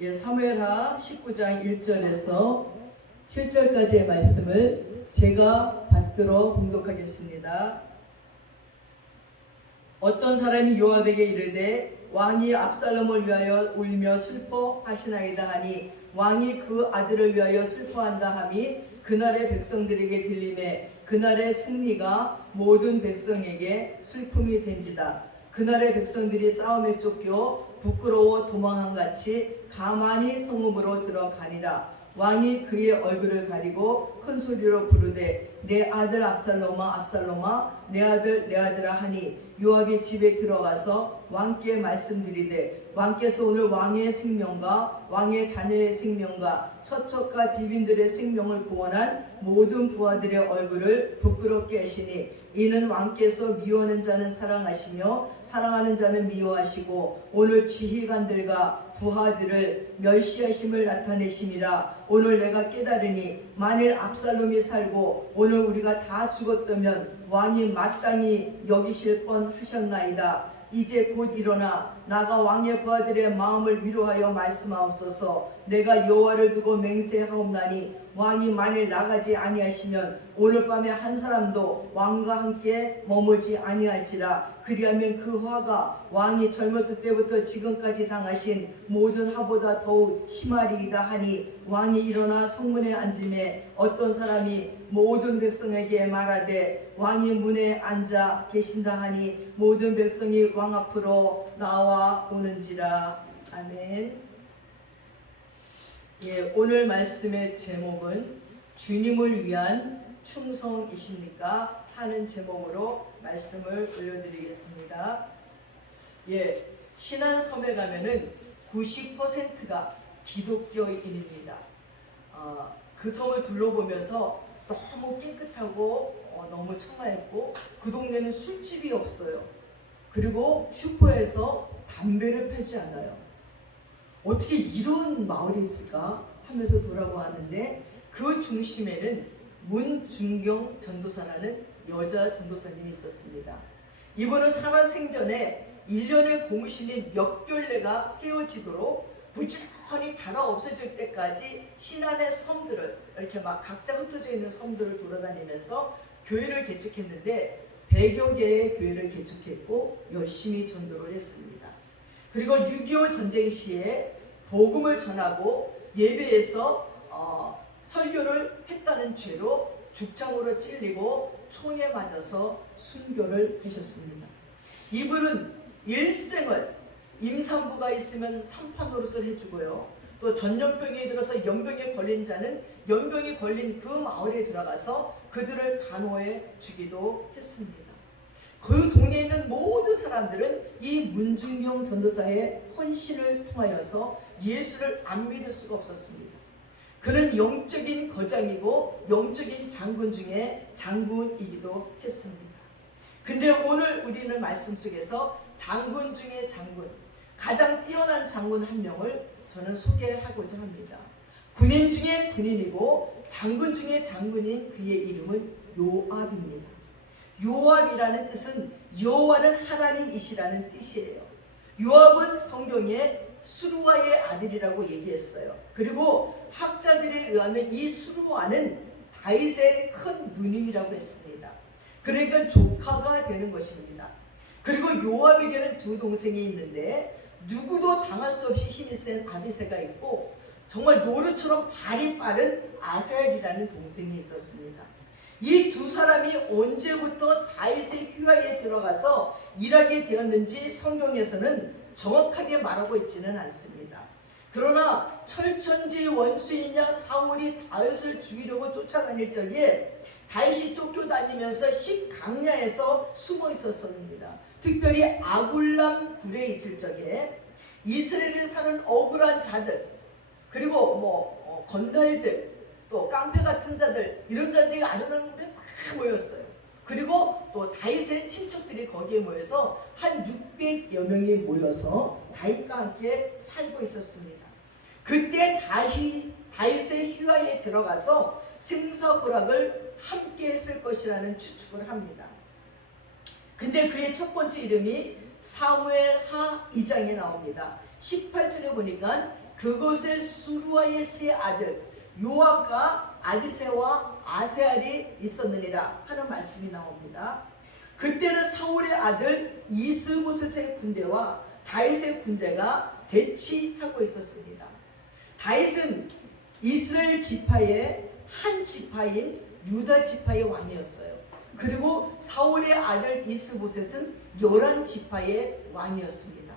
사무엘하 19장 1절에서 7절까지의 말씀을 제가 받들어 봉독하겠습니다. 어떤 사람이 요압에게 이르되 왕이 압살롬을 위하여 울며 슬퍼하시나이다 하니 왕이 그 아들을 위하여 슬퍼한다 함이 그날의 백성들에게 들리매 그날의 승리가 모든 백성에게 슬픔이 된지다. 그날의 백성들이 싸움에 쫓겨 부끄러워 도망한같이 가만히 성읍으로 들어가니라. 왕이 그의 얼굴을 가리고 큰 소리로 부르되 내 아들 압살롬아 압살롬아 내 아들 내 아들아 하니 요압이 집에 들어가서 왕께 말씀드리되 왕께서 오늘 왕의 생명과 왕의 자녀의 생명과 처척과 비빈들의 생명을 구원한 모든 부하들의 얼굴을 부끄럽게 하시니 이는 왕께서 미워하는 자는 사랑하시며 사랑하는 자는 미워하시고 오늘 지휘관들과 부하들을 멸시하심을 나타내심이라. 오늘 내가 깨달으니 만일 압살롬이 살고 오늘 우리가 다 죽었다면 왕이 마땅히 여기실 뻔하셨나이다. 이제 곧 일어나 나가 왕의 부하들의 마음을 위로하여 말씀하옵소서. 내가 여호와를 두고 맹세하옵나니 왕이 만일 나가지 아니하시면 오늘 밤에 한 사람도 왕과 함께 머물지 아니할지라. 그리하면 그 화가 왕이 젊었을 때부터 지금까지 당하신 모든 화보다 더욱 심하리이다 하니 왕이 일어나 성문에 앉음에 어떤 사람이 모든 백성에게 말하되 왕이 문에 앉아 계신다 하니 모든 백성이 왕 앞으로 나와 오는지라. 아멘. 오늘 말씀의 제목은 주님을 위한 충성이십니까? 하는 제목으로 말씀을 올려드리겠습니다. 신안 섬에 가면은 90%가 기독교인입니다. 그 섬을 둘러보면서 너무 깨끗하고 너무 청아했고 그 동네는 술집이 없어요. 그리고 슈퍼에서 담배를 팔지 않아요. 어떻게 이런 마을이 있을까 하면서 돌아보았는데 그 중심에는 문중경 전도사라는 여자 전도사님이 있었습니다. 이분은 살아생전에 1년의 고무신이 몇 켤레가 헤어지도록 부지런히 달아 없어질 때까지 신안의 섬들을 이렇게 막 각자 흩어져 있는 섬들을 돌아다니면서 교회를 개척했는데 100여 개의 교회를 개척했고 열심히 전도를 했습니다. 그리고 6.25 전쟁 시에 복음을 전하고 예배에서 설교를 했다는 죄로 죽창으로 찔리고 총에 맞아서 순교를 하셨습니다. 이분은 일생을 임산부가 있으면 산파 노릇을 해주고요. 또 전염병이 들어서 연병에 걸린 자는 연병이 걸린 그 마을에 들어가서 그들을 간호해 주기도 했습니다. 그 동네에 있는 모든 사람들은 이 문중경 전도사의 헌신을 통하여서 예수를 안 믿을 수가 없었습니다. 그는 영적인 거장이고 영적인 장군 중에 장군이기도 했습니다. 근데 오늘 우리는 말씀 속에서 장군 중에 장군, 가장 뛰어난 장군 한 명을 저는 소개하고자 합니다. 군인 중에 군인이고 장군 중에 장군인 그의 이름은 요압입니다. 요압이라는 뜻은 여호와는 하나님이시라는 뜻이에요. 요압은 성경에 수루아의 아들이라고 얘기했어요. 그리고 학자들에 의하면 이 수루아는 다윗의 큰 누님이라고 했습니다. 그러니까 조카가 되는 것입니다. 그리고 요압에게는 두 동생이 있는데 누구도 당할 수 없이 힘이 센 아비새가 있고 정말 노루처럼 발이 빠른 아사엘이라는 동생이 있었습니다. 이 두 사람이 언제부터 다윗의 휘하에 들어가서 일하게 되었는지 성경에서는 정확하게 말하고 있지는 않습니다. 그러나 철천지 원수인 양 사울이 다윗을 죽이려고 쫓아다닐 적에 다윗이 쫓겨다니면서 십강야에서 숨어 있었습니다. 특별히 아굴람 굴에 있을 적에 이스라엘에 사는 억울한 자들, 그리고 건달들, 또 깡패 같은 자들, 이런 자들이 아르논 굴에 다 모였어요. 그리고 또 다윗의 친척들이 거기에 모여서 한 600여 명이 모여서 다윗과 함께 살고 있었습니다. 그때 다윗의 휘하에 들어가서 생사고락을 함께 했을 것이라는 추측을 합니다. 근데 그의 첫 번째 이름이 사무엘하 2장에 나옵니다. 18절에 보니까 그곳에 수루아의 세 아들 요압과 아비새와 아세알이 있었느니라 하는 말씀이 나옵니다. 그때는 사울의 아들 이스보셋의 군대와 다윗의 군대가 대치하고 있었습니다. 다윗은 이스라엘 지파의 한 지파인 유다 지파의 왕이었어요. 그리고 사울의 아들 이스보셋은 11지파의 왕이었습니다.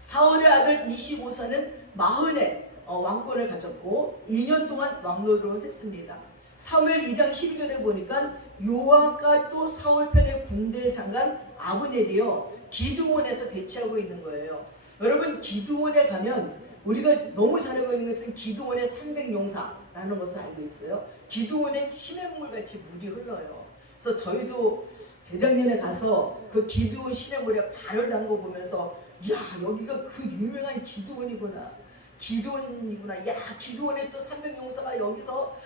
사울의 아들 25세는 마흔의 왕권을 가졌고 2년 동안 왕노릇을 했습니다. 사무엘 2장 12절에 보니까 요압과 또 사울 편의 군대 장관 아브넬이요 기드온에서 대치하고 있는 거예요. 여러분, 기드온에 가면 우리가 너무 잘 알고 있는 것은 기드온의 300용사라는 것을 알고 있어요. 기드온엔 시냇물같이 물이 흘러요. 그래서 저희도 재작년에 가서 그 기드온 시냇물에 발을 담궈 보면서 야, 여기가 그 유명한 기드온이구나. 야, 기드온의 또 300용사가 여기서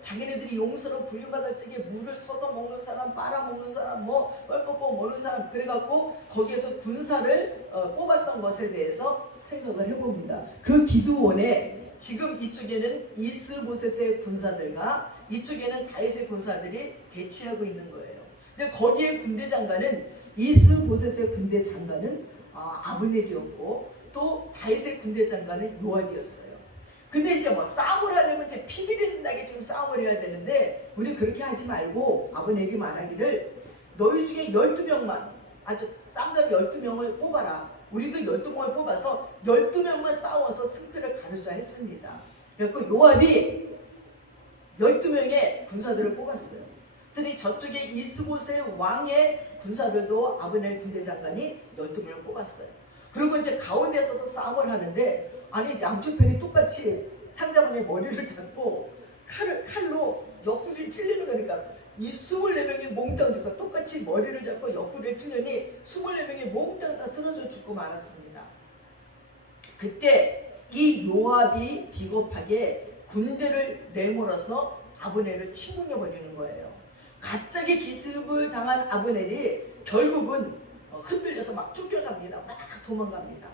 자기네들이 용서로 부름받을 적에 물을 서서 먹는 사람, 빨아먹는 사람, 뭐 뻘kop고 먹는 사람, 그래갖고 거기에서 군사를 뽑았던 것에 대해서 생각을 해봅니다. 그 기드온에 지금 이쪽에는 이스보셋의 군사들과 이쪽에는 다윗의 군사들이 대치하고 있는 거예요. 근데 거기에 군대 장관은 이스보셋의 군대 장관은 아브넬이었고 또 다윗의 군대 장관은 요압이었어요. 근데 이제 뭐 싸움을 하려면 이제 피비린나게 지금 싸움을 해야 되는데 우리 그렇게 하지 말고 아브넬이 말하기를 너희 중에 12명만 아주 쌍전 12명을 뽑아라. 우리도 12명을 뽑아서 12명만 싸워서 승패를 가르자 했습니다. 그래서 요압이 12명의 군사들을 뽑았어요. 그랬더니 저쪽에 이스보셋 왕의 군사들도 아브넬 군대 장관이 12명을 뽑았어요. 그리고 이제 가운데 서서 싸움을 하는데 아니 양쪽 편이 똑같이 상대방의 머리를 잡고 칼로 옆구리를 찔리는 거니까 이 24명이 몽땅 돼서 똑같이 머리를 잡고 옆구리를 찔려니 24명이 몽땅 다 쓰러져 죽고 말았습니다. 그때 이 요압이 비겁하게 군대를 내몰아서 아브넬을 침공해 버리는 거예요. 갑자기 기습을 당한 아브넬이 결국은 흔들려서 막 쫓겨갑니다. 막 도망갑니다.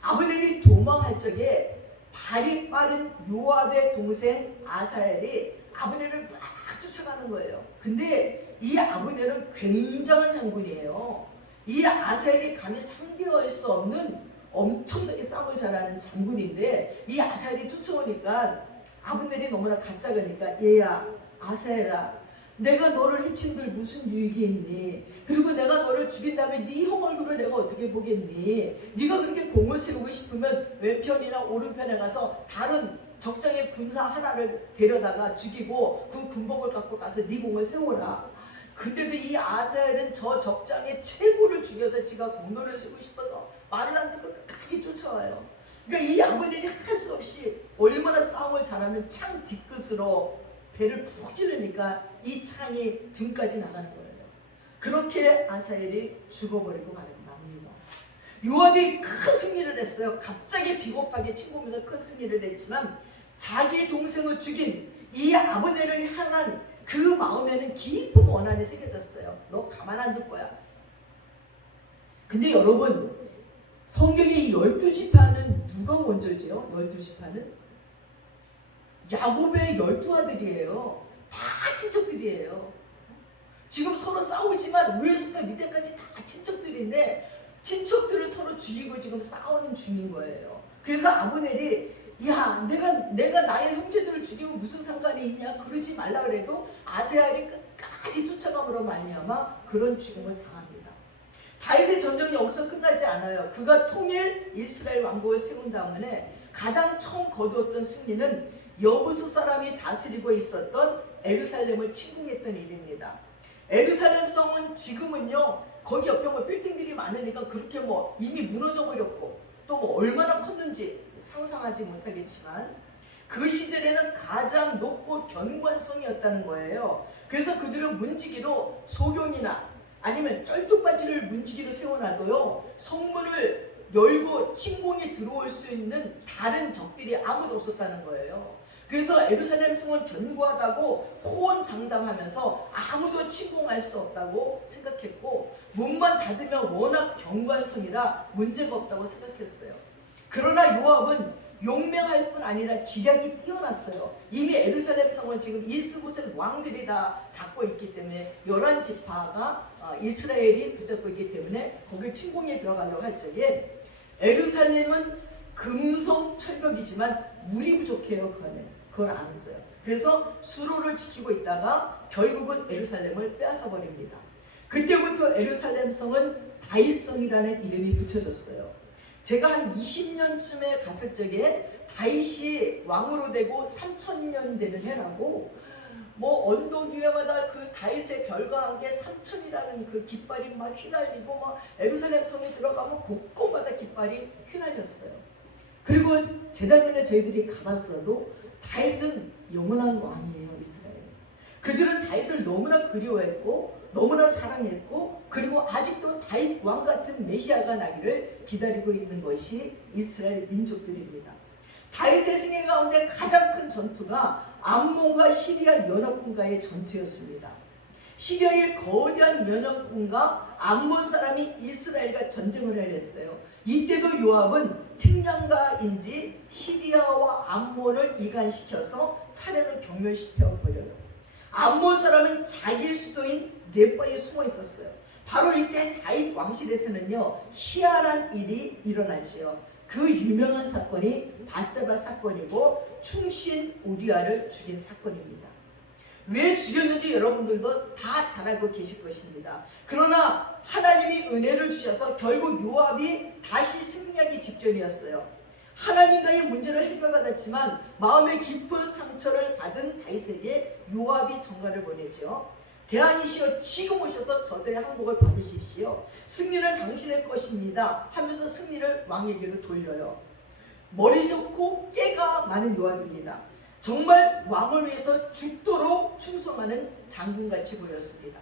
아브넬이 도망할 적에 발이 빠른 요압의 동생 아사엘이 아브넬을 막 쫓아가는 거예요. 근데 이 아브넬은 굉장한 장군이에요. 이 아사엘이 감히 상대할 수 없는 엄청나게 싸움을 잘하는 장군인데 이 아사엘이 쫓아오니까 아브넬이 너무나 가짜가니까 얘야 아사엘아 내가 너를 해친들 무슨 유익이 있니? 그리고 내가 너를 죽인 다음에 네 형 얼굴을 내가 어떻게 보겠니? 네가 그렇게 공을 세우고 싶으면 왼편이나 오른편에 가서 다른 적장의 군사 하나를 데려다가 죽이고 그 군복을 갖고 가서 네 공을 세워라. 그때도 이 아사엘은 저 적장의 최고를 죽여서 지가 공로를 세우고 싶어서 말을 안 듣고 끝까지 쫓아와요. 그러니까 이 아브넬이 할 수 없이 얼마나 싸움을 잘하면 창 뒤끝으로 배를 푹 찌르니까 이 창이 등까지 나가는 거예요. 그렇게 아사엘이 죽어버리고 맙니다. 요압이 큰 승리를 했어요. 갑자기 비겁하게 침공해서 큰 승리를 했지만 자기 동생을 죽인 이 아브넬을 향한 그 마음에는 깊은 원한이 새겨졌어요. 너 가만 안 둘 거야. 근데 여러분 성경의 12지파는 누가 먼저지요? 12지파는 야곱의 12아들이에요. 다 친척들이에요. 지금 서로 싸우지만 위에서부터 밑에까지 다 친척들인데 친척들을 서로 죽이고 지금 싸우는 중인 거예요. 그래서 아브넬이 야 내가 나의 형제들을 죽이면 무슨 상관이 있냐 그러지 말라 그래도 아세알이 끝까지 쫓아감으로 말미암아 그런 죽음을 당합니다. 다윗의 전쟁이 여기서 끝나지 않아요. 그가 통일 이스라엘 왕국을 세운 다음에 가장 처음 거두었던 승리는 여부수 사람이 다스리고 있었던 예루살렘을 침공했던 일입니다. 예루살렘 성은 지금은요 거기 옆에 뭐 빌딩들이 많으니까 그렇게 뭐 이미 무너져 버렸고 또 뭐 얼마나 컸는지 상상하지 못하겠지만 그 시절에는 가장 높고 견고한 성이었다는 거예요. 그래서 그들은 문지기로 소경이나 아니면 쩔뚝바지를 문지기로 세워놔도요 성문을 열고 침공이 들어올 수 있는 다른 적들이 아무도 없었다는 거예요. 그래서 예루살렘 성은 견고하다고 호언장담하면서 아무도 침공할 수 없다고 생각했고 문만 닫으면 워낙 견고한 성이라 문제가 없다고 생각했어요. 그러나 요압은 용맹할 뿐 아니라 지략이 뛰어났어요. 이미 예루살렘 성은 지금 이스보셋 왕들이 다 잡고 있기 때문에 11지파가 이스라엘이 붙잡고 있기 때문에 거기 침공에 들어가려고 할 적에 예루살렘은 금성철벽이지만 물이 부족해요. 그걸 알았어요. 그래서 수로를 지키고 있다가 결국은 예루살렘을 빼앗아 버립니다. 그때부터 예루살렘 성은 다윗성이라는 이름이 붙여졌어요. 제가 한 20년쯤에 갔을 적에 다윗이 왕으로 되고 3000년 되는 해라고 뭐 언덕 위에마다 그 다윗의 별과 함께 3000이라는 그 깃발이 막 휘날리고 막 예루살렘 성에 들어가면 곳곳마다 깃발이 휘날렸어요. 그리고 재작년에 저희들이 가봤어도 다윗은 영원한 왕이에요. 이스라엘. 그들은 다윗을 너무나 그리워했고 너무나 사랑했고 그리고 아직도 다윗 왕 같은 메시아가 나기를 기다리고 있는 것이 이스라엘 민족들입니다. 다윗의 생애 가운데 가장 큰 전투가 암몬과 시리아 연합군과의 전투였습니다. 시리아의 거대한 연합군과 암몬 사람이 이스라엘과 전쟁을 했어요. 이때도 요압은 측량가인지 시리아와 암몬을 이간시켜서 차례로 경멸시켜 버려요. 암몬 사람은 자기의 수도인 렙바에 숨어 있었어요. 바로 이때 다윗 왕실에서는요 희한한 일이 일어나지요. 그 유명한 사건이 밧세바 사건이고 충신 우리아를 죽인 사건입니다. 왜 죽였는지 여러분들도 다 잘 알고 계실 것입니다. 그러나 하나님이 은혜를 주셔서 결국 요압이 다시 승리하기 직전이었어요. 하나님과의 문제를 해결받았지만 마음의 깊은 상처를 받은 다윗에게 요압이 전가를 보내죠. 대안이시여 지금 오셔서 저들의 항복을 받으십시오. 승리는 당신의 것입니다 하면서 승리를 왕에게로 돌려요. 머리 좋고 깨가 많은 요압입니다. 정말 왕을 위해서 죽도록 충성하는 장군같이 보였습니다.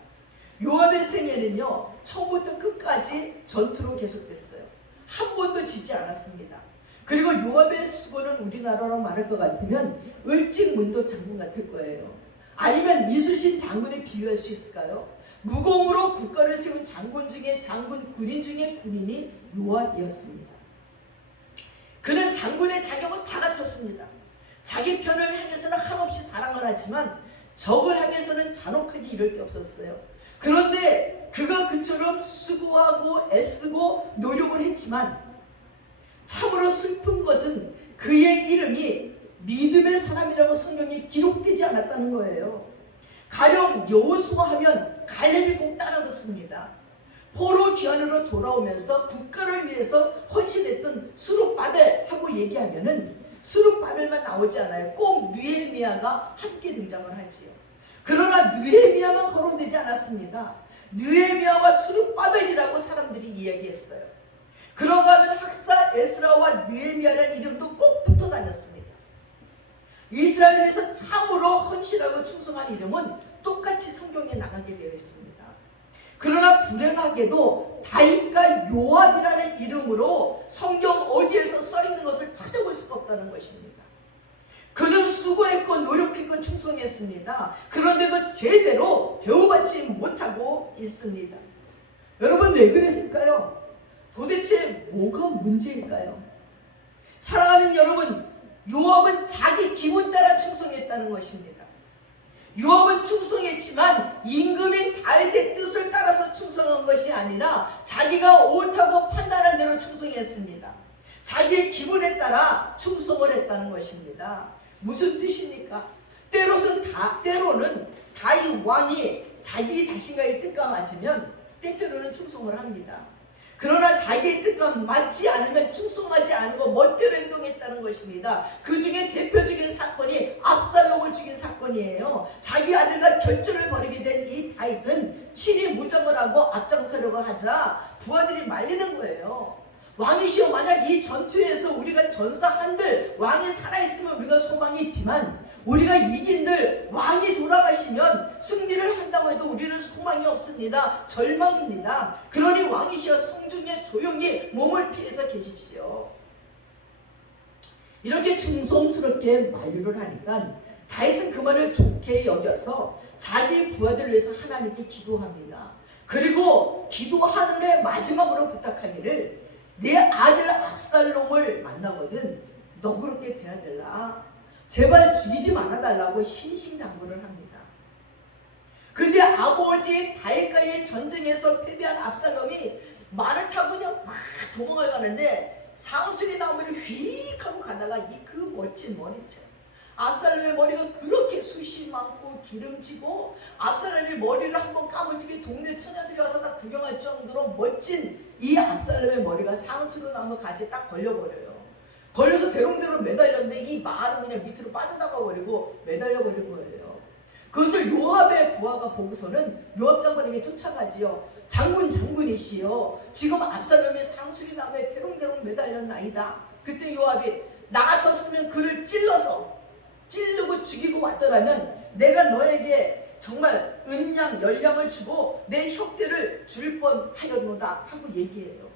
요압의 생애는요 처음부터 끝까지 전투로 계속됐어요. 한 번도 지지 않았습니다. 그리고 요압의 수고는 우리나라로 말할 것 같으면 을직문도 장군 같을 거예요. 아니면 이순신 장군에 비유할 수 있을까요? 무공으로 국가를 세운 장군 중에 장군, 군인 중에 군인이 요압이었습니다. 그는 장군의 자격을 다 갖췄습니다. 자기 편을 향해서는 한없이 사랑을 하지만 적을 향해서는 잔혹하게 이럴 게 없었어요. 그런데 그가 그처럼 수고하고 애쓰고 노력을 했지만 참으로 슬픈 것은 그의 이름이 믿음의 사람이라고 성경에 기록되지 않았다는 거예요. 가령 여호수아 하면 갈렙이 꼭 따라붙습니다. 포로 귀환으로 돌아오면서 국가를 위해서 헌신했던 스룹바벨하고 얘기하면은 스룹바벨만 나오지 않아요. 꼭 느헤미야가 함께 등장을 하지요. 그러나 느헤미야만 거론되지 않았습니다. 느헤미야와 스룹바벨이라고 사람들이 이야기했어요. 그런가 하면 학사 에스라와 느헤미야라는 이름도 꼭 붙어 다녔습니다. 이스라엘에서 참으로 헌신하고 충성한 이름은 똑같이 성경에 나가게 되어 있습니다. 그러나 불행하게도 다윗과 요압이라는 이름으로 성경 어디에서 써있는 것을 찾아볼 수가 없다는 것입니다. 그는 수고했고 노력했고 충성했습니다. 그런데도 제대로 대우받지 못하고 있습니다. 여러분 왜 그랬을까요? 도대체 뭐가 문제일까요? 사랑하는 여러분, 요압은 자기 기분 따라 충성했다는 것입니다. 요압은 충성했지만 임금인 다윗의 뜻을 따라서 충성한 것이 아니라 자기가 옳다고 판단한 대로 충성했습니다. 자기의 기분에 따라 충성을 했다는 것입니다. 무슨 뜻입니까? 때로는 다윗 왕이 자기 자신과의 뜻과 맞으면 때때로는 충성을 합니다. 그러나 자기의 뜻과 맞지 않으면 충성하지 않고 멋대로 행동했다는 것입니다. 그 중에 대표적인 사건이 압살롬을 죽인 사건이에요. 자기 아들과 결전을 벌이게 된 이 다윗은 친히 무장을 하고 앞장서려고 하자 부하들이 말리는 거예요. 왕이시여, 만약 이 전투에서 우리가 전사한들 왕이 살아있으면 우리가 소망이 있지만 우리가 이긴들 왕이 돌아가시면 승리를 한다고 해도 우리는 소망이 없습니다. 절망입니다. 그러니 왕이시여 성중에 조용히 몸을 피해서 계십시오. 이렇게 충성스럽게 만류를 하니까 다윗은 그 말을 좋게 여겨서 자기 부하들을 위해서 하나님께 기도합니다. 그리고 기도하는 해 마지막으로 부탁하기를 내 아들 압살롬을 만나거든 너 그렇게 돼야 될라. 제발 죽이지 말아달라고 신신당부를 합니다. 근데 아버지의 다윗과의 전쟁에서 패배한 압살롬이 말을 타고 그냥 막 도망을 가는데 상수리 나무를 휙 하고 가다가 이 그 멋진 머리채, 압살롬의 머리가 그렇게 숱이 많고 기름지고 압살롬의 머리를 한번 감을 적에 동네 처녀들이 와서 다 구경할 정도로 멋진 이 압살롬의 머리가 상수리 나무 가지에 딱 걸려버려요. 걸려서 대롱대롱 매달렸는데 이 말은 그냥 밑으로 빠져나가 버리고 매달려 버린 거예요. 그것을 요압의 부하가 보고서는 요압 장관에게 쫓아가지요. 장군이시여, 지금 압살롬이 상수리 나무에 대롱대롱 매달렸나이다. 그랬더니 요압이 나 같았으면 그를 찌르고 죽이고 왔더라면 내가 너에게 정말 은양 열량을 주고 내 혁대를 줄 뻔하였노다 하고 얘기해요.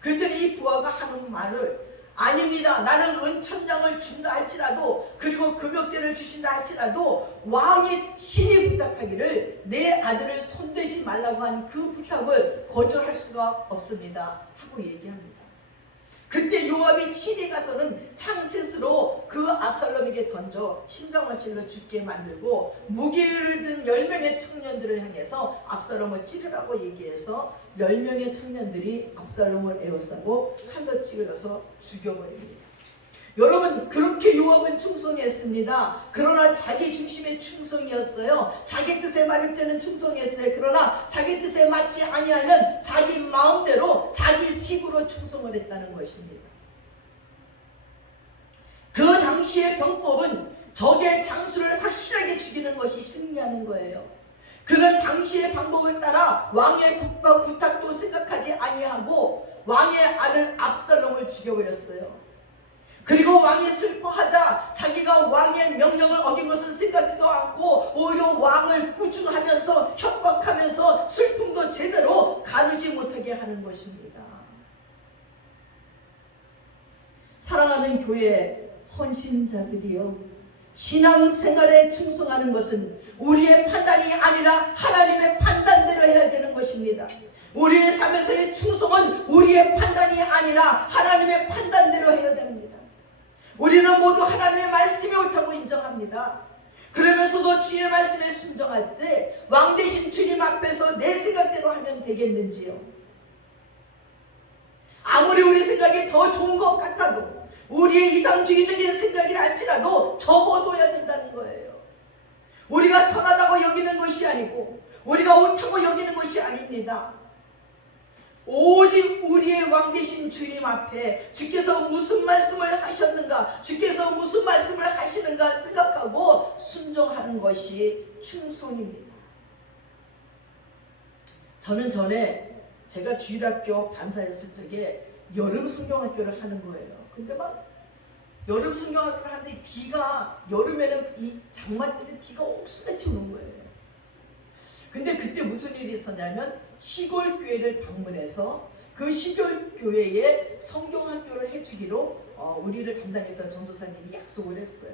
그랬더니 이 부하가 하는 말을 아닙니다. 나는 은천량을 준다 할지라도 그리고 금역대를 주신다 할지라도 왕이 신이 부탁하기를 내 아들을 손대지 말라고 한 그 부탁을 거절할 수가 없습니다 하고 얘기합니다. 그때 요압이 친히 가서는 창셋으로 그 압살롬에게 던져 심장을 찔러 죽게 만들고 무기를 든 10명의 청년들을 향해서 압살롬을 찌르라고 얘기해서 10명의 청년들이 압살롬을 에워싸고 칼로 찌르러서 죽여버립니다. 여러분, 그렇게 요압은 충성했습니다. 그러나 자기 중심의 충성이었어요. 자기 뜻에 맞을 때는 충성했어요. 그러나 자기 뜻에 맞지 아니하면 자기 마음대로 자기 식으로 충성을 했다는 것입니다. 그 당시의 병법은 적의 장수를 확실하게 죽이는 것이 승리하는 거예요. 그는 당시의 방법에 따라 왕의 부탁도 생각하지 아니하고 왕의 아들 압살롬을 죽여버렸어요. 그리고 왕이 슬퍼하자 자기가 왕의 명령을 어긴 것은 생각지도 않고 오히려 왕을 꾸중하면서 협박하면서 슬픔도 제대로 가누지 못하게 하는 것입니다. 사랑하는 교회 헌신자들이여, 신앙생활에 충성하는 것은 우리의 판단이 아니라 하나님의 판단대로 해야 되는 것입니다. 우리의 삶에서의 충성은 우리의 판단이 아니라 하나님의 판단대로 해야 됩니다. 우리는 모두 하나님의 말씀이 옳다고 인정합니다. 그러면서도 주의 말씀에 순종할 때 왕 되신 주님 앞에서 내 생각대로 하면 되겠는지요? 아무리 우리 생각이 더 좋은 것 같아도 우리의 이상주의적인 생각이라 할지라도 접어둬야 된다는 거예요. 우리가 선하다고 여기는 것이 아니고 우리가 옳다고 여기는 것이 아닙니다. 오직 우리의 왕 되신 주님 앞에 주께서 무슨 말씀을 하셨는가, 주께서 무슨 말씀을 하시는가 생각하고 순종하는 것이 충성입니다. 저는 전에 제가 주일학교 반사였을 적에 여름 성경학교를 하는 거예요. 근데 막 여름 성경학교를 하는데 비가, 여름에는 이 장마 때문에 비가 옥수같이 오는 거예요. 근데 그때 무슨 일이 있었냐면 시골 교회를 방문해서 그 시골 교회에 성경학교를 해주기로 우리를 담당했던 전도사님이 약속을 했어요.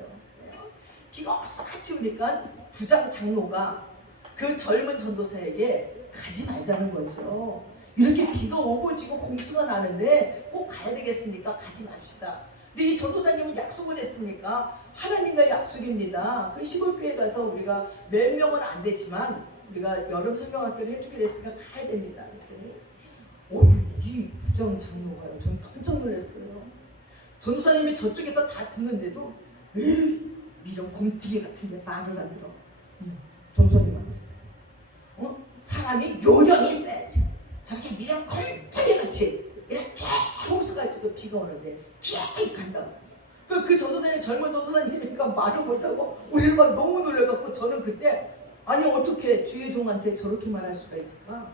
비가 옥수같이 오니까 부장 장로가 그 젊은 전도사에게 가지 말자는 거죠. 이렇게 비가 오고 지금 홍수가 나는데 꼭 가야 되겠습니까? 가지 맙시다. 근데 이 전도사님은 약속을 했으니까 하나님과의 약속입니다. 그 시골교회 가서 우리가 몇 명은 안 되지만 우리가 여름 성경학교를 해주기로 했으니까 가야 됩니다. 그랬더니 이 부장 장로가요. 저는 깜짝 놀랐어요. 전도사님이 저쪽에서 다 듣는데도 이런 곰튀기 같은데 말을 안 들어. 전도사님한테 사람이 요령이 있어야지. 저렇게 미련 곰탕이같이 이렇게 홍수가지고 비가 오는데 기어이 간다고. 그 전도사님, 젊은 전도사님이니까 말을 못하고 우리는 막 너무 놀래갖고 저는 그때 아니 어떻게 주의 종한테 저렇게 말할 수가 있을까?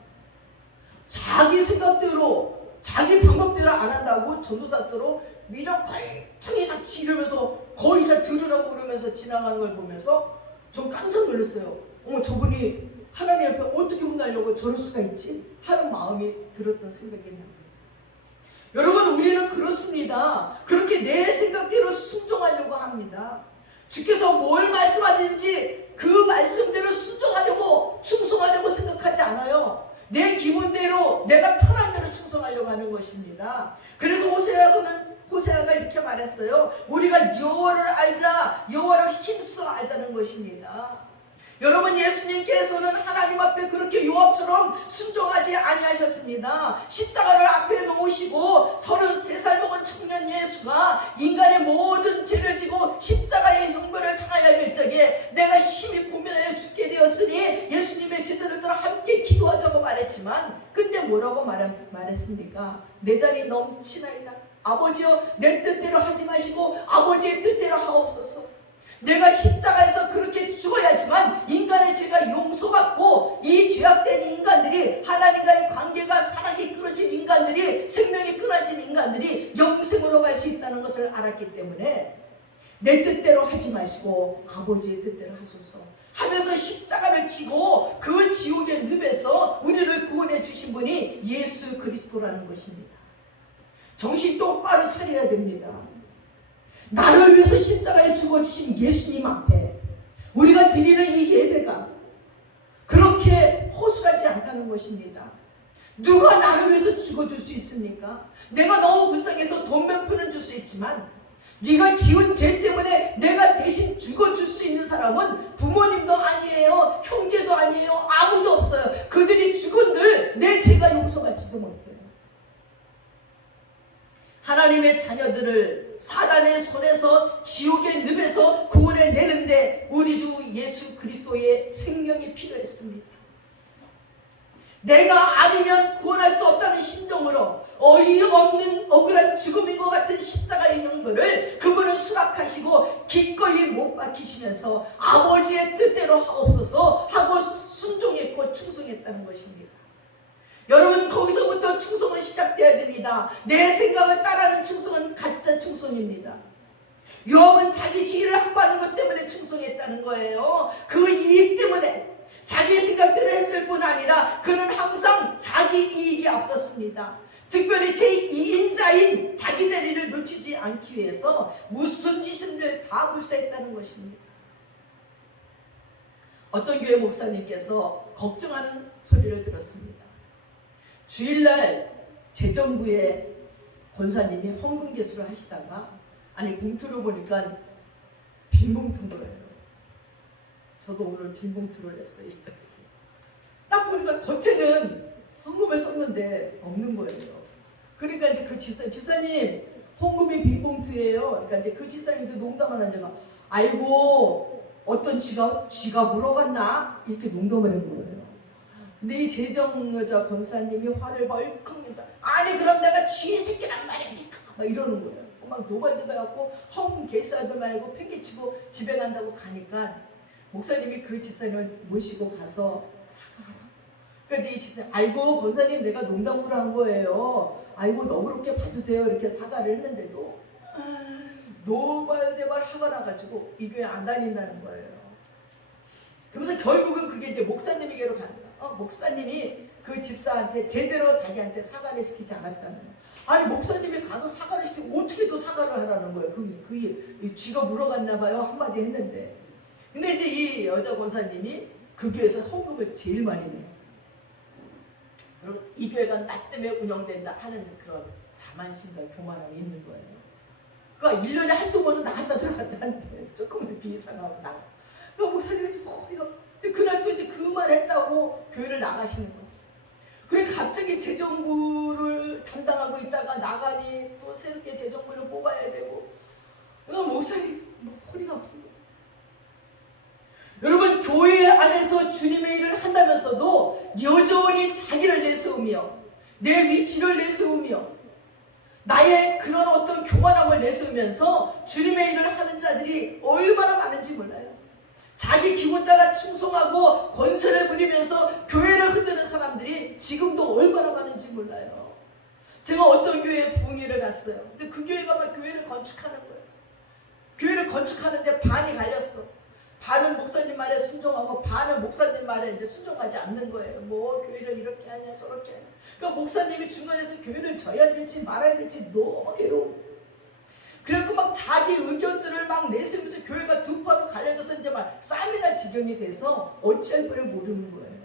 자기 생각대로 자기 방법대로 안 한다고 전도사대로 미련 곰탕이같이 이러면서 거의 다 들으라고 그러면서 지나가는 걸 보면서 전 깜짝 놀랐어요. 저분이 하나님 앞에 어떻게 혼나려고 저럴 수가 있지? 하는 마음이 들었던 생각이 납니다. 여러분, 우리는 그렇습니다. 그렇게 내 생각대로 순종하려고 합니다. 주께서 뭘 말씀하든지 그 말씀대로 순종하려고 충성하려고 생각하지 않아요. 내 기분대로 내가 편한 대로 충성하려고 하는 것입니다. 그래서 호세아가 이렇게 말했어요. 우리가 여호와를 알자, 여호와를 힘써 알자는 것입니다. 여러분, 예수님께서는 하나님 앞에 그렇게 요압처럼 순종하지 아니하셨습니다. 십자가를 앞에 놓으시고 33살 먹은 청년 예수가 인간의 모든 죄를 지고 십자가의 형벌을 당하여야 될 적에 내가 심히 고민하여 죽게 되었으니 예수님의 제자들과 함께 기도하자고 말했지만, 근데 뭐라고 말했습니까? 내 잔이 넘치나이다. 아버지여, 내 뜻대로 하지 마시고 아버지의 뜻대로 하옵소서. 내가 십자가에서 그렇게 죽어야지만 인간의 죄가 용서받고 이 죄악된 인간들이, 하나님과의 관계가 사랑이 끊어진 인간들이, 생명이 끊어진 인간들이 영생으로 갈 수 있다는 것을 알았기 때문에 내 뜻대로 하지 마시고 아버지의 뜻대로 하소서 하면서 십자가를 지고 그 지옥의 늪에서 우리를 구원해 주신 분이 예수 그리스도라는 것입니다. 정신 똑바로 차려야 됩니다. 나를 위해서 십자가에 죽어주신 예수님 앞에 우리가 드리는 이 예배가 그렇게 허술하지 않다는 것입니다. 누가 나를 위해서 죽어줄 수 있습니까? 내가 너무 불쌍해서 돈 몇 푼은 줄 수 있지만 네가 지은 죄 때문에 내가 대신 죽어줄 수 있는 사람은 부모님도 아니에요, 형제도 아니에요, 아무도 없어요. 그들이 죽은들 내 죄가 용서받지도 못해요. 하나님의 자녀들을 사단의 손에서, 지옥의 늪에서 구원해 내는데 우리 주 예수 그리스도의 생명이 필요했습니다. 내가 아니면 구원할 수 없다는 심정으로 어이없는 억울한 죽음인 것 같은 십자가의 형벌을 그분은 수락하시고 기꺼이 못 박히시면서 아버지의 뜻대로 하옵소서 하고 순종했고 충성했다는 것입니다. 여러분, 거기서부터 충성은 시작돼야 됩니다. 내 생각을 따르는 충성은 가짜 충성입니다. 요압은 자기 지위를 확보하는 것 때문에 충성했다는 거예요. 그 이익 때문에 자기 생각대로 했을 뿐 아니라 그는 항상 자기 이익이 앞섰습니다. 특별히 제2인자인 자기 자리를 놓치지 않기 위해서 무슨 짓을 다 불사했다는 것입니다. 어떤 교회 목사님께서 걱정하는 소리를 들었습니다. 주일날 재정부의 권사님이 헌금 개수를 하시다가 봉투를 보니까 빈 봉투인 거예요. 저도 오늘 빈 봉투를 냈어요. 딱 보니까 겉에는 헌금을 썼는데 없는 거예요. 그러니까 이제 그 지사님 헌금이 빈 봉투예요. 그러니까 이제 그 지사님도 농담을 한 적은 아이고 어떤 쥐가 물어갔나 이렇게 농담을 한 거예요. 근데 이 재정여자 권사님이 화를 벌컥 내면서 아니 그럼 내가 쥐 새끼란 말입니까? 막 이러는 거예요. 막 노발대발갖고 헌금 개수하도 말고 팽개치고 집에 간다고 가니까 목사님이 그 집사님을 모시고 가서 사과하라고. 그러니까 이 집사님 아이고 권사님 내가 농담으로 한 거예요. 아이고 너그럽게 봐주세요. 이렇게 사과를 했는데도 노발대발 화가 나가지고 이 교회 안 다닌다는 거예요. 그러면서 결국은 그게 이제 목사님에게로 가는 거예요. 목사님이 그 집사한테 제대로 자기한테 사과를 시키지 않았다는 거예요. 아니 목사님이 가서 사과를 시키고 어떻게 또 사과를 하라는 거예요. 그 쥐가 물어갔나 봐요. 한마디 했는데. 근데 이제 이 여자 권사님이 그 교회에서 헌금을 제일 많이 내요. 그리고 이 교회가 나 때문에 운영된다 하는 그런 자만심과 교만함이 있는 거예요. 그러니까 1년에 한두 번은 나갔다 들어갔다 하는데 조금은 비상하고 나가. 그 목사님이 지금 그날 또 이제 그 말 했다고 교회를 나가시는 거예요. 그래 갑자기 재정부를 담당하고 있다가 나가니 또 새롭게 재정부를 뽑아야 되고 그러니까 목사님 허리가 아픈 거예요. 여러분 교회 안에서 주님의 일을 한다면서도 여전히 자기를 내세우며 내 위치를 내세우며 나의 그런 어떤 교만함을 내세우면서 주님의 일을 하는 자들이 얼마나 많은지 몰라요. 자기 기분 따라 충성하고 권세를 부리면서 교회를 흔드는 사람들이 지금도 얼마나 많은지 몰라요. 제가 어떤 교회에 부흥회를 갔어요. 근데 그 교회가 막 교회를 건축하는 거예요. 교회를 건축하는데 반이 갈렸어. 반은 목사님 말에 순종하고 반은 목사님 말에 이제 순종하지 않는 거예요. 뭐 교회를 이렇게 하냐 저렇게 하냐. 그러니까 목사님이 중간에서 교회를 져야 될지 말아야 될지 너무 괴로워. 그래서 막 자기 의견들을 막 내세우면서 교회가 두 파로 갈려져서 이제 막 쌈이나 지경이 돼서 어찌할 걸 모르는 거예요.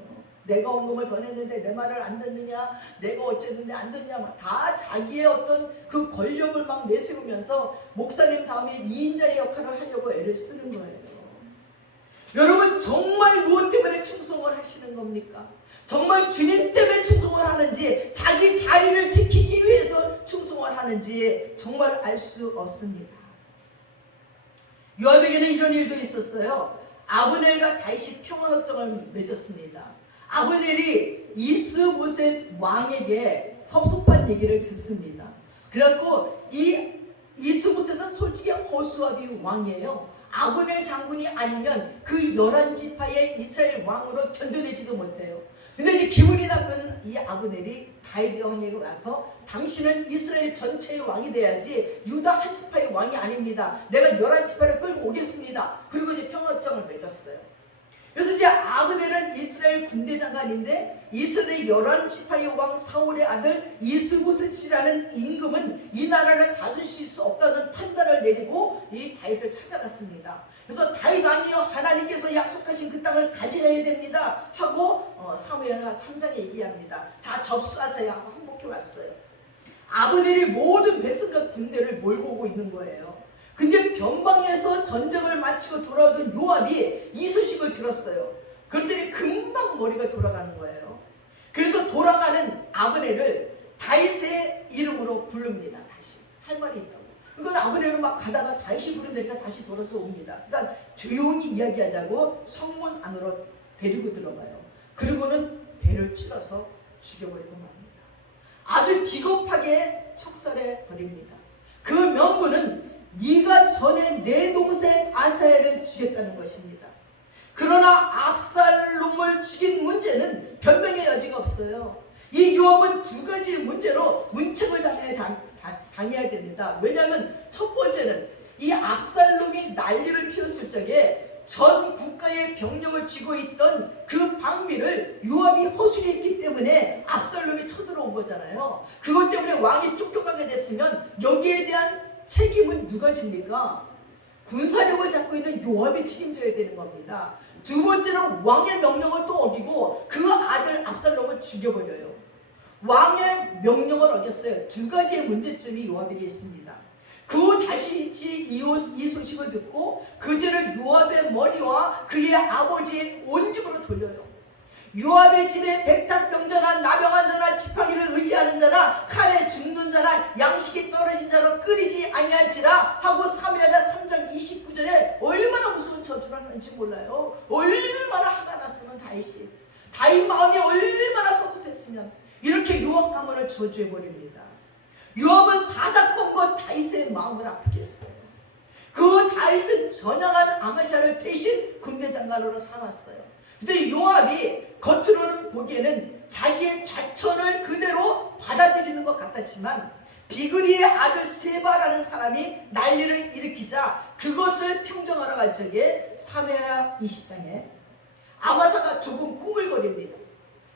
내가 헌금을 더 냈는데 내 말을 안 듣느냐, 내가 어쨌는데 안 듣느냐, 막 다 자기의 어떤 그 권력을 막 내세우면서 목사님 다음에 2인자의 역할을 하려고 애를 쓰는 거예요. 여러분 정말 무엇 때문에 충성을 하시는 겁니까? 정말 주님 때문에 충성을 하는지, 자기 자리를 지키기 위해서 충성을 하는지 정말 알 수 없습니다. 요압에게는 이런 일도 있었어요. 아브넬과 다윗이 평화협정을 맺었습니다. 아브넬이 이스보셋 왕에게 섭섭한 얘기를 듣습니다. 그래갖고 이 이스보셋은 솔직히 호수아비 왕이에요. 아브넬 장군이 아니면 그 11지파의 이스라엘 왕으로 견뎌내지도 못해요. 근데 이제 기분이 나쁜 이 아브넬이 다윗 왕에게 와서 당신은 이스라엘 전체의 왕이 돼야지 유다 한 지파의 왕이 아닙니다. 내가 11지파를 끌고 오겠습니다. 그리고 이제 평화협정을 맺었어요. 그래서 이제 아브넬은 이스라엘 군대 장관인데 이스라엘 11지파의 왕 사울의 아들 이스보셋이라는 임금은 이 나라를 다스릴 수 없다는 판단을 내리고 이 다윗을 찾아갔습니다. 그래서 다윗 왕이여, 하나님께서 약속하신 그 땅을 가져야 됩니다 하고 사무엘하 3장에 얘기합니다. 자, 접수하세요 하고 항복해 왔어요. 아브넬이 모든 백성과 군대를 몰고 오고 있는 거예요. 근데 변방에서 전쟁을 마치고 돌아오던 요압이 이 소식을 들었어요. 그랬더니 금방 머리가 돌아가는 거예요. 그래서 돌아가는 아브넬을 다윗의 이름으로 부릅니다. 다시 할 말이 있다고. 그러니까 아브넬은 막 가다가 다윗이 부른다니까 다시 돌아서 옵니다. 그러니까 조용히 이야기하자고 성문 안으로 데리고 들어가요. 그리고는 배를 찔러서 죽여버리고 맙니다. 아주 비겁하게 척살해 버립니다. 그 명분은 네가 전에 내 동생 아사엘을 죽였다는 것입니다. 그러나 압살롬을 죽인 문제는 변명의 여지가 없어요. 이 요압은 두 가지 문제로 문책을 당해야 됩니다. 왜냐하면 첫 번째는 이 압살롬이 난리를 피웠을 적에 전 국가의 병력을 쥐고 있던 그 방비를 요압이 허술했기 때문에 압살롬이 쳐들어온 거잖아요. 그것 때문에 왕이 쫓겨가게 됐으면 여기에 대한 책임은 누가 집니까? 군사력을 잡고 있는 요압이 책임져야 되는 겁니다. 두 번째는 왕의 명령을 또 어기고 그 아들 압살롬을 죽여버려요. 왕의 명령을 어겼어요. 두 가지의 문제점이 요압에게 있습니다. 그 다시 이 소식을 듣고 그 죄를 요압의 머리와 그의 아버지의 온 집으로 돌려요. 요압의 집에 백탑병자나 나병한 자나 지팡이를 의지하는 자나 칼에 죽는 자나 양식이 떨어진 자로 끓이지 아니할지라 하고 사무엘하 3장 29절에 얼마나 무서운 저주를 하는지 몰라요. 얼마나 화가 났으면 다윗 마음이 얼마나 섭섭했으면 이렇게 요압 가문을 저주해버립니다. 요압은 사사건건 다윗의 마음을 아프게 했어요. 그 다윗은 전향한 아마샤를 대신 군대 장관으로 삼았어요. 근데 요압이 겉으로는 보기에는 자기의 좌천을 그대로 받아들이는 것 같았지만 비그리의 아들 세바라는 사람이 난리를 일으키자 그것을 평정하러 갈 적에 사무엘하 20장에 아마사가 조금 꾸물거립니다.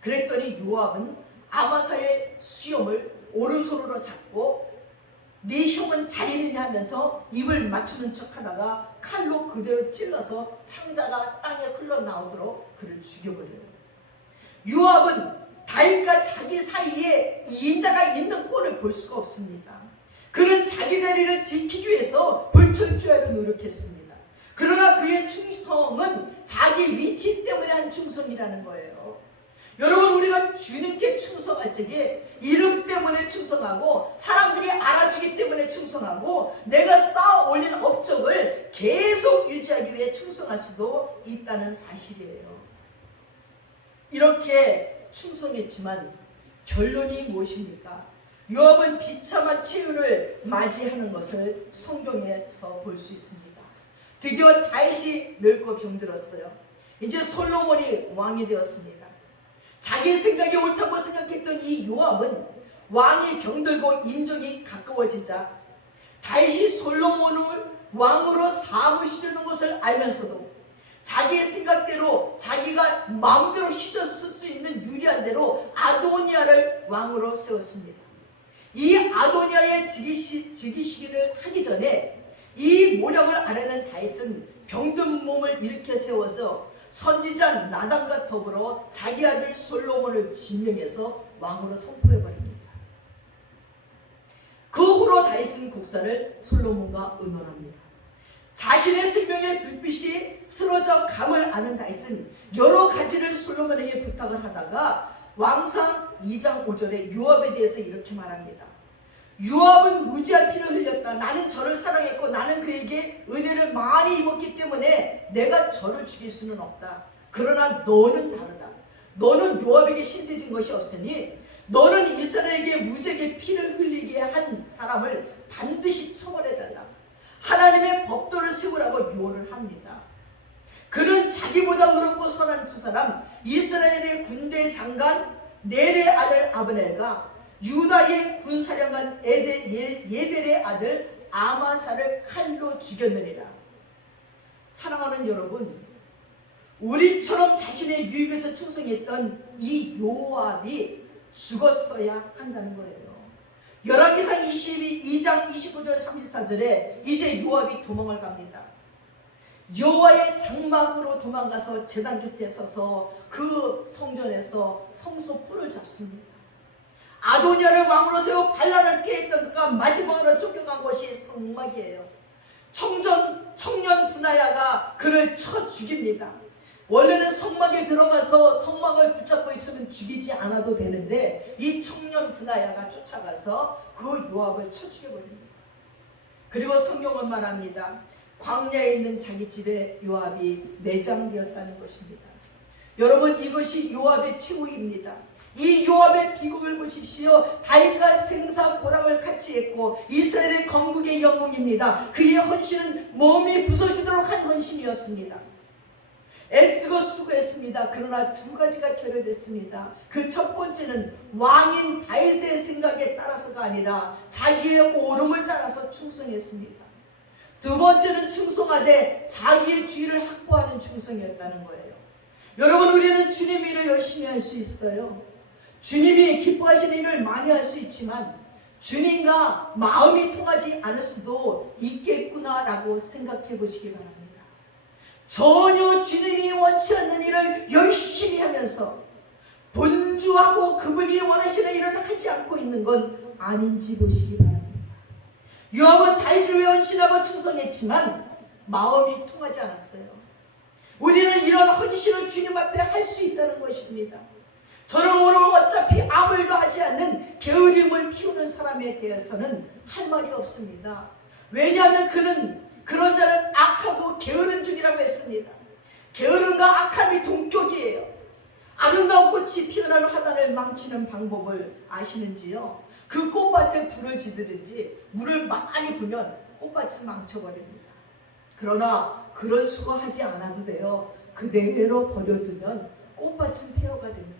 그랬더니 요압은 아마사의 수염을 오른손으로 잡고 네 형은 잘 있느냐 하면서 입을 맞추는 척하다가 칼로 그대로 찔러서 창자가 땅에 흘러나오도록 그를 죽여버려요. 요압은 다윗과 자기 사이에 2인자가 있는 꼴을 볼 수가 없습니다. 그는 자기 자리를 지키기 위해서 불철주야로 노력했습니다. 그러나 그의 충성은 자기 위치 때문에 한 충성이라는 거예요. 여러분, 우리가 주님께 충성할 적에 이름 때문에 충성하고 사람들이 알아주기 때문에 충성하고 내가 쌓아 올린 업적을 계속 유지하기 위해 충성할 수도 있다는 사실이에요. 이렇게 충성했지만 결론이 무엇입니까? 요압은 비참한 최후를 맞이하는 것을 성경에서 볼 수 있습니다. 드디어 다윗이 늙고 병들었어요. 이제 솔로몬이 왕이 되었습니다. 자기 생각이 옳다고 생각했던 이 요압은 왕이 병들고 임종이 가까워지자 다윗이 솔로몬을 왕으로 삼으시려는 것을 알면서도 자기의 생각대로 자기가 마음대로 휘저을 수 있는 유리한 대로 아도니아를 왕으로 세웠습니다. 이 아도니아의 즉위시기를 하기 전에 이 모략을 알아낸 다윗은 병든 몸을 일으켜 세워서 선지자 나단과 더불어 자기 아들 솔로몬을 지명해서 왕으로 선포해버립니다. 그 후로 다윗은 국사를 솔로몬과 의논합니다. 자신의 생명의 불빛이 쓰러져 감을 아는 다윗은 여러 가지를 솔로몬에게 부탁을 하다가 왕상 2장 5절에 요압에 대해서 이렇게 말합니다. 요압은 무지한 피를 흘렸다. 나는 저를 사랑했고 나는 그에게 은혜를 많이 입었기 때문에 내가 저를 죽일 수는 없다. 그러나 너는 다르다. 너는 요압에게 신세진 것이 없으니 너는 이스라엘에게 무지하게 피를 흘리게 한 사람을 반드시 처벌해달라. 하나님의 법도를 세우라고 요원을 합니다. 그는 자기보다 의롭고 선한 두 사람, 이스라엘의 군대 장관 넬의 아들 아브넬과 유다의 군사령관 예델의 아들 아마사를 칼로 죽였느니라. 사랑하는 여러분, 우리처럼 자신의 유익에서 충성했던 이 요압이 죽었어야 한다는 거예요. 열왕기상 22장 29절 34절에 이제 요압이 도망을 갑니다. 여호와의 장막으로 도망가서 제단 곁에 서서 그 성전에서 성소 뿔을 잡습니다. 아도니아를 왕으로 세워 반란을 꾀했던 그가 마지막으로 쫓겨간 곳이 성막이에요. 청년 분하야가 그를 쳐 죽입니다. 원래는 성막에 들어가서 성막을 붙잡고 있으면 죽이지 않아도 되는데 이 청년 분하야가 쫓아가서 그 요압을 쳐 죽여버립니다. 그리고 성경은 말합니다. 광야에 있는 자기 집에 요압이 매장되었다는 것입니다. 여러분, 이것이 요압의 칭후입니다. 이 요압의 비극을 보십시오. 다윗과 생사고락을 같이 했고 이스라엘의 건국의 영웅입니다. 그의 헌신은 몸이 부서지도록 한 헌신이었습니다. 애쓰고 수고했습니다. 그러나 두 가지가 결여됐습니다. 그 첫 번째는 왕인 다윗의 생각에 따라서가 아니라 자기의 오름을 따라서 충성했습니다. 두 번째는 충성하되 자기의 주의를 확보하는 충성이었다는 거예요. 여러분, 우리는 주님 일을 열심히 할 수 있어요. 주님이 기뻐하시는 일을 많이 할 수 있지만 주님과 마음이 통하지 않을 수도 있겠구나라고 생각해 보시기 바랍니다. 전혀 주님이 원치 않는 일을 열심히 하면서 본주하고 그분이 원하시는 일을 하지 않고 있는 건 아닌지 보시기 바랍니다. 요압은 다윗을 위해 헌신하고 충성했지만 마음이 통하지 않았어요. 우리는 이런 헌신을 주님 앞에 할 수 있다는 것입니다. 저는 오늘 어차피 아무 일도 하지 않는 게으름을 피우는 사람에 대해서는 할 말이 없습니다. 왜냐하면 그런 자는 악하고 게으른 중이라고 했습니다. 게으름과 악함이 동격이에요. 아름다운 꽃이 피어나는 화단을 망치는 방법을 아시는지요? 그 꽃밭에 불을 지르든지 물을 많이 부면 꽃밭을 망쳐버립니다. 그러나 그런 수고하지 않아도 돼요. 그대로 버려두면 꽃밭은 폐허가 됩니다.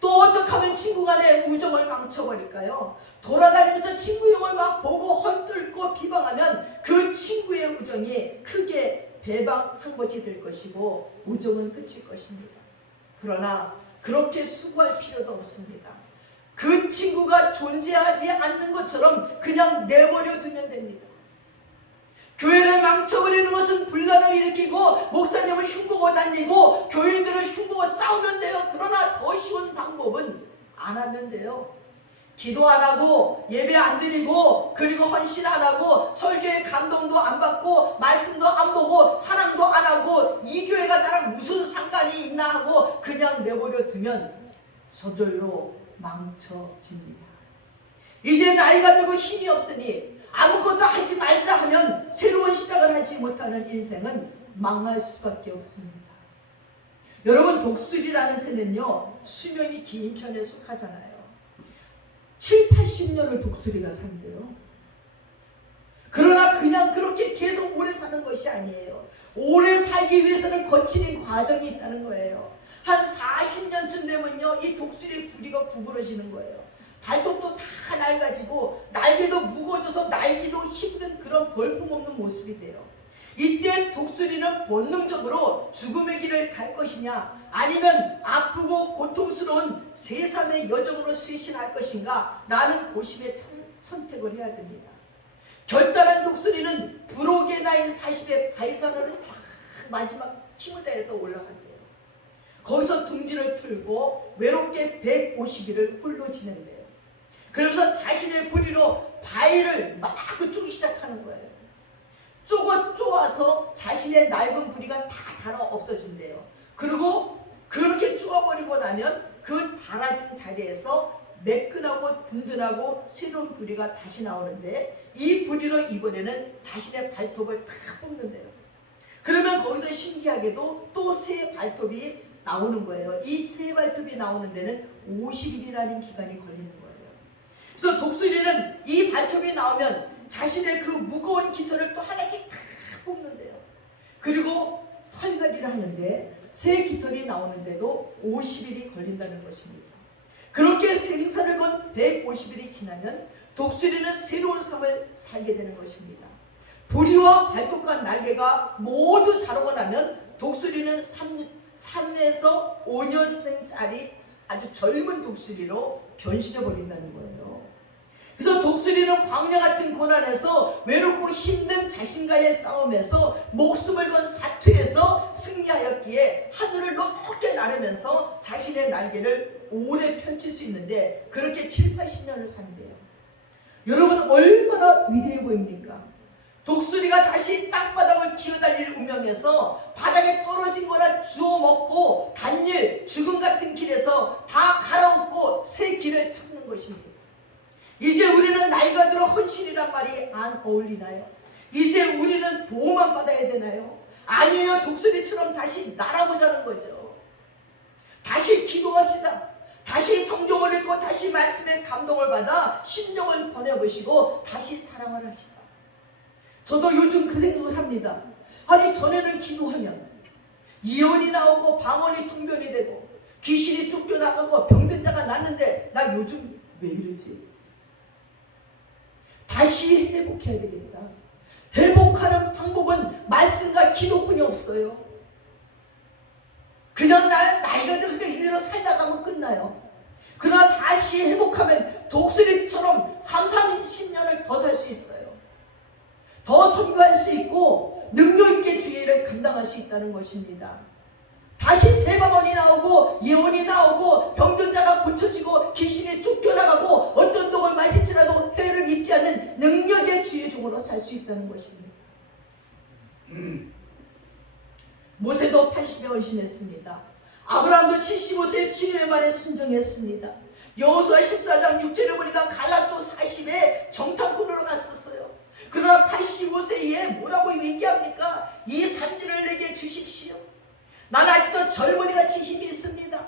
또 어떻게 하면 친구 간의 우정을 망쳐버릴까요? 돌아다니면서 친구 형을 막 보고 헐뜯고 비방하면 그 친구의 우정이 크게 배방한 것이 될 것이고 우정은 끝일 것입니다. 그러나 그렇게 수고할 필요도 없습니다. 그 친구가 존재하지 않는 것처럼 그냥 내버려 두면 됩니다. 교회를 망쳐버리는 것은 분란을 일으키고 목사님을 흉보고 다니고 교인들을 흉보고 싸우면 돼요. 그러나 더 쉬운 방법은 안 하면 돼요. 기도 안 하고 예배 안 드리고 그리고 헌신 안 하고 설교에 감동도 안 받고 말씀도 안 보고 사랑도 안 하고 이 교회가 나랑 무슨 상관이 있나 하고 그냥 내버려 두면 저절로 망쳐집니다. 이제 나이가 들고 힘이 없으니 아무것도 하지 말자 하면 새로운 시작을 하지 못하는 인생은 망할 수밖에 없습니다. 여러분, 독수리라는 새는요 수명이 긴 편에 속하잖아요. 7, 80년을 독수리가 산대요. 그러나 그냥 그렇게 계속 오래 사는 것이 아니에요. 오래 살기 위해서는 거친 과정이 있다는 거예요. 한 40년쯤 되면요 이 독수리 부리가 구부러지는 거예요. 발톱도 다 낡아지고 날개도 무거워져서 날기도 힘든 그런 볼품없는 모습이 돼요. 이때 독수리는 본능적으로 죽음의 길을 갈 것이냐 아니면 아프고 고통스러운 새 삶의 여정으로 쇄신할 것인가 라는 고심의 선택을 해야 됩니다. 결단한 독수리는 부록에 나인 40의 발산을 쫙 마지막 힘을 다해서 올라간대요. 거기서 둥지를 틀고 외롭게 150일을 홀로 지낸대요. 그러면서 자신의 부리로 바위를 마구 쪼기 시작하는 거예요. 쪼아서 자신의 낡은 부리가 다 닳아 없어진대요. 그리고 그렇게 쪼아버리고 나면 그 닳아진 자리에서 매끈하고 든든하고 새로운 부리가 다시 나오는데, 이 부리로 이번에는 자신의 발톱을 다 뽑는데요. 그러면 거기서 신기하게도 또 새 발톱이 나오는 거예요. 이 새 발톱이 나오는 데는 50일이라는 기간이 걸리는 거예요. 그래서 독수리는 이 발톱이 나오면 자신의 그 무거운 깃털을 또 하나씩 다 뽑는데요. 그리고 털갈이를 하는데 새 깃털이 나오는데도 50일이 걸린다는 것입니다. 그렇게 생사를 건 150일이 지나면 독수리는 새로운 삶을 살게 되는 것입니다. 부리와 발톱과 날개가 모두 자라고 나면 독수리는 3에서 5년생짜리 아주 젊은 독수리로 변신해 버린다는 거예요. 그래서 독수리는 광야 같은 고난에서 외롭고 힘든 자신과의 싸움에서 목숨을 건 사투에서 승리하였기에 하늘을 높게 나르면서 자신의 날개를 오래 펼칠 수 있는데 그렇게 7, 80년을 산대요. 여러분 얼마나 위대해 보입니까? 독수리가 다시 땅바닥을 기어다닐 운명에서 바닥에 떨어진 거나 주워 먹고 단일 죽음 같은 길에서 다 갈아엎고 새 길을 찾는 것입니다. 이제 우리는 나이가 들어 헌신이란 말이 안 어울리나요? 이제 우리는 보호만 받아야 되나요? 아니에요. 독수리처럼 다시 날아보자는 거죠. 다시 기도합시다. 다시 성경을 읽고 다시 말씀에 감동을 받아 심령을 보내보시고 다시 사랑을 합시다. 저도 요즘 그 생각을 합니다. 아니 전에는 기도하면 예언이 나오고 방언이 통변이 되고 귀신이 쫓겨나가고 병든 자가 낫는데 나 요즘 왜 이러지? 다시 회복해야 되겠다. 회복하는 방법은 말씀과 기도뿐이 없어요. 그냥 나이가 들어서 이대로 살다 가면 끝나요. 그러나 다시 회복하면 독수리처럼 30년을 더 살 수 있어요. 더 선교할 수 있고 능력 있게 주의를 감당할 수 있다는 것입니다. 다시 새 방언이 나오고 예언이 나오고 병든 자가 고쳐지고 귀신이 쫓겨나가고 어떤 독을 마실지라도 해를 입지 않는 능력의 주의 종으로 살 수 있다는 것입니다. 모세도 80에 헌신했습니다. 아브라함도 75세에 주님의 말에 순종했습니다. 여호수아 14장 6절에 보니까 갈라도 40에 정탐꾼으로 갔었어요. 그러나 85세에 뭐라고 얘기합니까? 이 산지를 내게 주십시오. 난 아직도 젊은이같이 힘이 있습니다.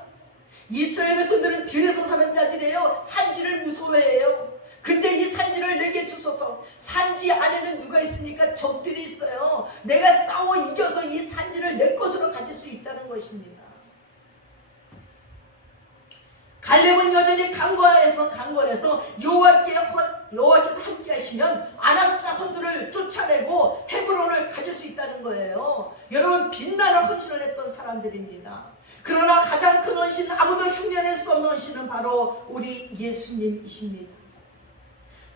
이스라엘 백성들은 들에서 사는 자들이에요. 산지를 무서워해요. 근데 이 산지를 내게 주소서. 산지 안에는 누가 있습니까? 적들이 있어요. 내가 싸워 이겨서 이 산지를 내 것으로 가질 수 있다는 것입니다. 갈렙은 여전히 강건해서 여호와께서 함께 하시면 아낙 자손들을 쫓아내고 헤브론을 가질 수 있다는 거예요. 여러분 빛나는 헌신을 했던 사람들입니다. 그러나 가장 큰 헌신, 아무도 흉내낼 수 없는 헌신은 바로 우리 예수님이십니다.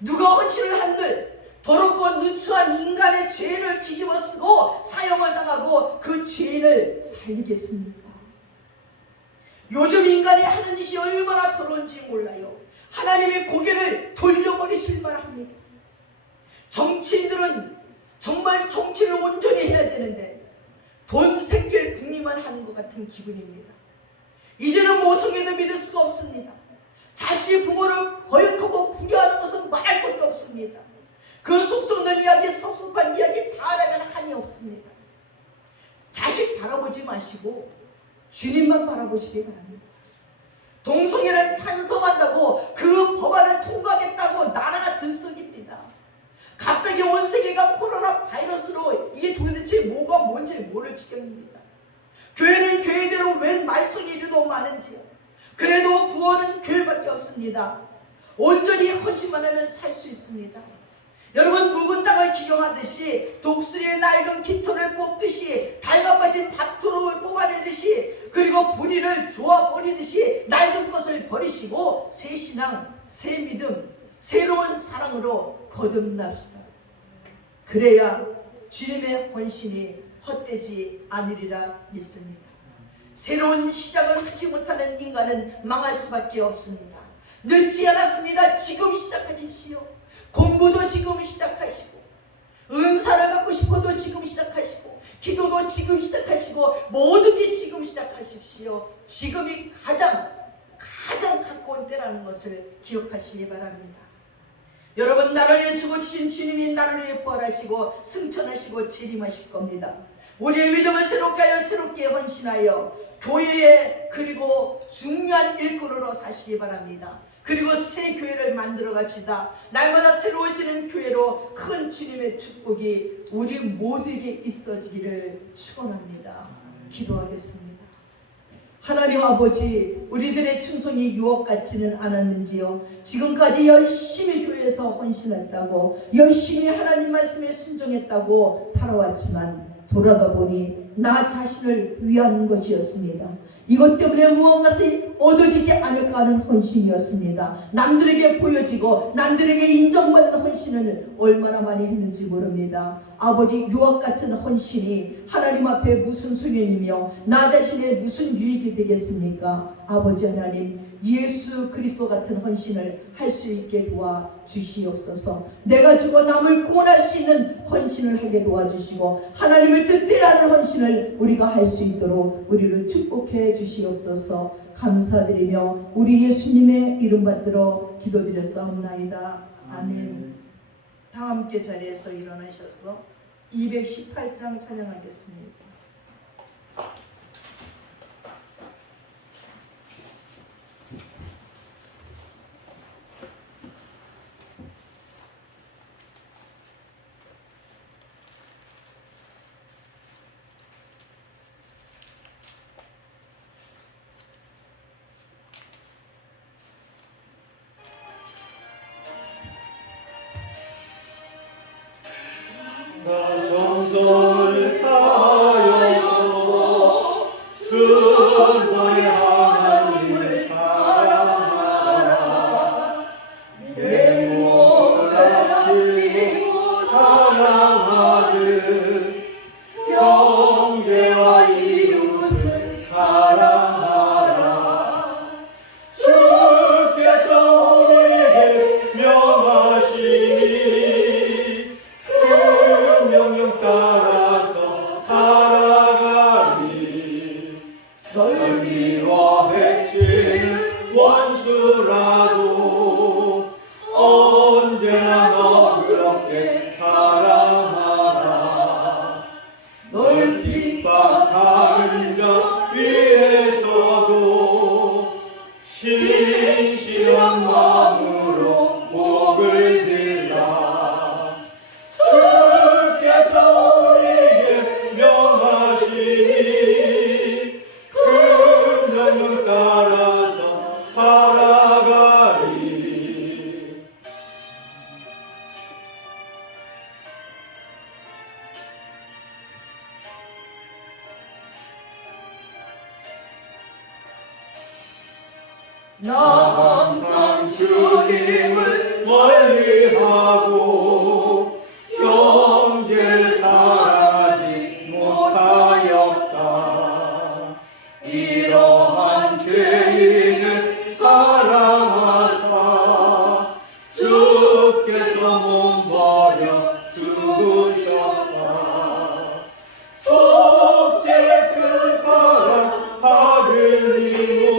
누가 헌신을 한들 더럽고 누추한 인간의 죄를 뒤집어쓰고 사형을 당하고 그 죄인을 살리겠습니까? 요즘 인간이 하는 짓이 얼마나 더러운지 몰라요. 하나님의 고개를 돌려버리실 만합니다. 정치인들은 정말 정치를 온전히 해야 되는데 돈 생길 궁리만 하는 것 같은 기분입니다. 이제는 모성애도 믿을 수가 없습니다. 자식이 부모를 거역하고 부려하는 것은 말할 것도 없습니다. 그 속 썩는 이야기, 섭섭한 이야기 다 하면 한이 없습니다. 자식 바라보지 마시고 주님만 바라보시기 바랍니다. 동성애를 찬성한다고 그 법안을 통과하겠다고 나라가 들썩입니다. 갑자기 온 세계가 코로나 바이러스로 이게 도대체 뭐가 뭔지 모를 지경입니다. 교회는 교회대로 웬 말썽이 이리도 많은지요. 그래도 구원은 교회밖에 없습니다. 온전히 헌신만 하면 살 수 있습니다. 여러분 묵은 땅을 기경하듯이 독수리의 낡은 깃털을 뽑듯이 갉아빠진 밭두루를 뽑아내듯이 그리고 부리를 조아버리듯이 낡은 것을 버리시고 새 신앙, 새 믿음, 새로운 사랑으로 거듭납시다. 그래야 주님의 헌신이 헛되지 않으리라 믿습니다. 새로운 시작을 하지 못하는 인간은 망할 수밖에 없습니다. 늦지 않았습니다. 지금 시작하십시오. 공부도 지금 시작하시고, 은사를 갖고 싶어도 지금 시작하시고, 기도도 지금 시작하시고, 뭐든지 지금 시작하십시오. 지금이 가장 가까운 때라는 것을 기억하시기 바랍니다. 여러분, 나를 위해 죽어주신 주님이 나를 위해 부활하시고 승천하시고 재림하실 겁니다. 우리의 믿음을 새롭게 하여 새롭게 헌신하여 교회에, 그리고 중요한 일꾼으로 사시기 바랍니다. 그리고 새 교회를 만들어 갑시다. 날마다 새로워지는 교회로 큰 주님의 축복이 우리 모두에게 있어지기를 축원합니다. 기도하겠습니다. 하나님 아버지, 우리들의 충성이 유혹 같지는 않았는지요? 지금까지 열심히 교회에서 헌신했다고, 열심히 하나님 말씀에 순종했다고 살아왔지만 돌아가 보니 나 자신을 위한 것이었습니다. 이것 때문에 무언가를 얻어지지 않을까 하는 헌신이었습니다. 남들에게 보여지고 남들에게 인정받는 헌신을 얼마나 많이 했는지 모릅니다. 아버지, 유혹 같은 헌신이 하나님 앞에 무슨 소용이며 나 자신의 무슨 유익이 되겠습니까? 아버지 하나님, 예수 그리스도 같은 헌신을 할 수 있게 도와주시옵소서. 내가 죽어 남을 구원할 수 있는 헌신을 하게 도와주시고 하나님을 뜻대로 하는 헌신을 우리가 할 수 있도록 우리를 축복해 주시옵소서. 감사드리며 우리 예수님의 이름 받들어 기도드렸사옵나이다. 아멘. 다 함께 자리에서 일어나셔서 218장 찬양하겠습니다. 나 정성을 다하여서 주의 하나님을 사랑하라. 내 몸을 아끼고 사랑하듯 형제와 이웃을 사랑하라. 주께서 우리에게 명하시니 따라서 살아가리. 널 미워 해치는 원수라도 언제나 너그럽게 사랑하라. 널 핍박하는 자 위에서도 신실한 마음으로 목을 빌라. 나 항상 주님을 멀리하고 형제를 사랑하지 못하였다. 이러한 죄인을 사랑하사 주께서 몸 버려 죽으셨다. 속죄 큰 사랑 하느니모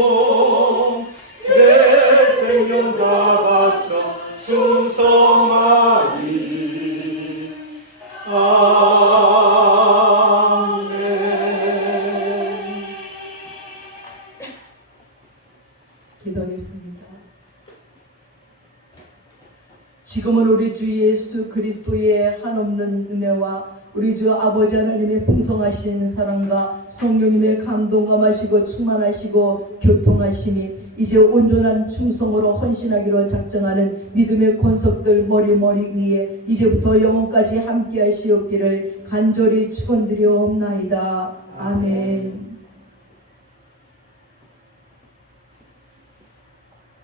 내 생명 다 바쳐 충성하리. 아멘. 기도하겠습니다. 지금은 우리 주 예수 그리스도의 한없는 은혜와 우리 주 아버지 하나님의 풍성하신 사랑과 성령님의 감동감하시고 충만하시고 교통하심이 이제 온전한 충성으로 헌신하기로 작정하는 믿음의 권속들 머리 위에 이제부터 영원까지 함께 하시옵기를 간절히 축원드려옵나이다. 아멘.